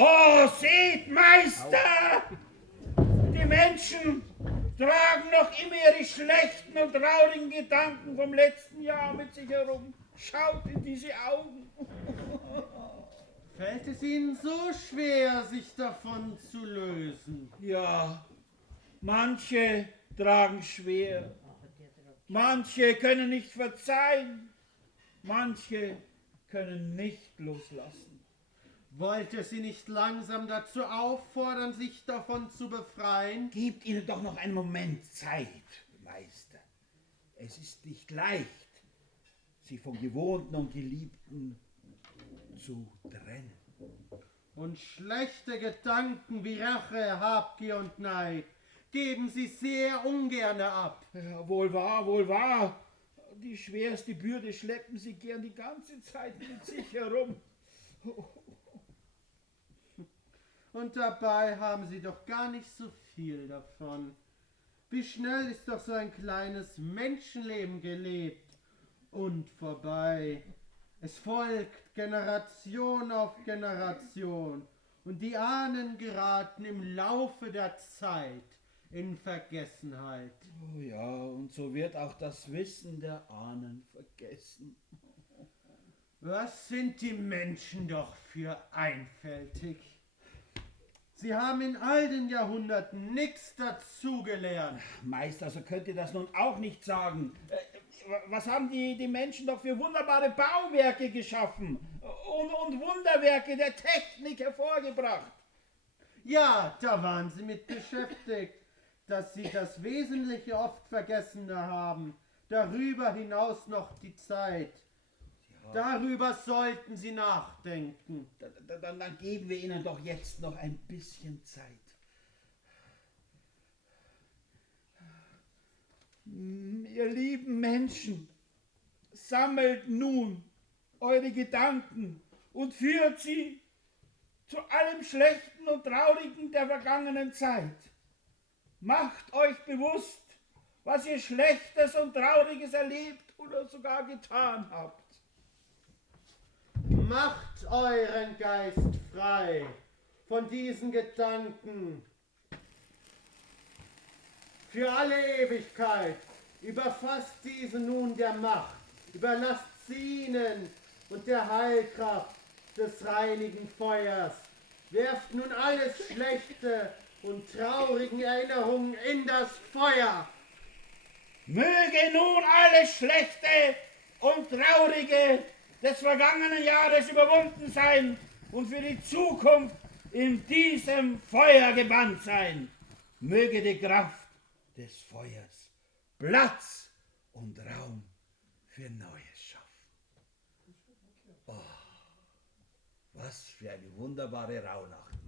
Oh, seht, Meister! Die Menschen tragen noch immer ihre schlechten und traurigen Gedanken vom letzten Jahr mit sich herum. Schaut in diese Augen. Fällt es Ihnen so schwer, sich davon zu lösen? Ja, manche tragen schwer. Manche können nicht verzeihen. Manche können nicht loslassen. Wollte Sie nicht langsam dazu auffordern, sich davon zu befreien? Gebt ihnen doch noch einen Moment Zeit, Meister. Es ist nicht leicht, sie vom Gewohnten und Geliebten zu trennen. Und schlechte Gedanken wie Rache, Habgier und Neid geben Sie sehr ungern ab. Ja, wohl wahr, wohl wahr. Die schwerste Bürde schleppen sie gern die ganze Zeit mit sich herum. Und dabei haben Sie doch gar nicht so viel davon. Wie schnell ist doch so ein kleines Menschenleben gelebt und vorbei. Es folgt Generation auf Generation und die Ahnen geraten im Laufe der Zeit in Vergessenheit. Oh ja, und so wird auch das Wissen der Ahnen vergessen. Was sind die Menschen doch für einfältig? Sie haben in all den Jahrhunderten nichts dazugelernt. Meister, so könnt ihr das nun auch nicht sagen. Was haben die Menschen doch für wunderbare Bauwerke geschaffen und Wunderwerke der Technik hervorgebracht. Ja, da waren sie mit beschäftigt, dass sie das Wesentliche oft vergessen haben. Darüber hinaus noch die Zeit. Darüber sollten Sie nachdenken. Dann geben wir ihnen doch jetzt noch ein bisschen Zeit. Ihr lieben Menschen, sammelt nun eure Gedanken und führt sie zu allem Schlechten und Traurigen der vergangenen Zeit. Macht euch bewusst, was ihr Schlechtes und Trauriges erlebt oder sogar getan habt. Macht euren Geist frei von diesen Gedanken. Für alle Ewigkeit überfasst diese nun der Macht, überlasst sie ihnen und der Heilkraft des reinigen Feuers. Werft nun alles Schlechte und traurigen Erinnerungen in das Feuer. Möge nun alles Schlechte und Traurige des vergangenen Jahres überwunden sein und für die Zukunft in diesem Feuer gebannt sein. Möge die Kraft des Feuers Platz und Raum für Neues schaffen. Oh, was für eine wunderbare Rauhnacht,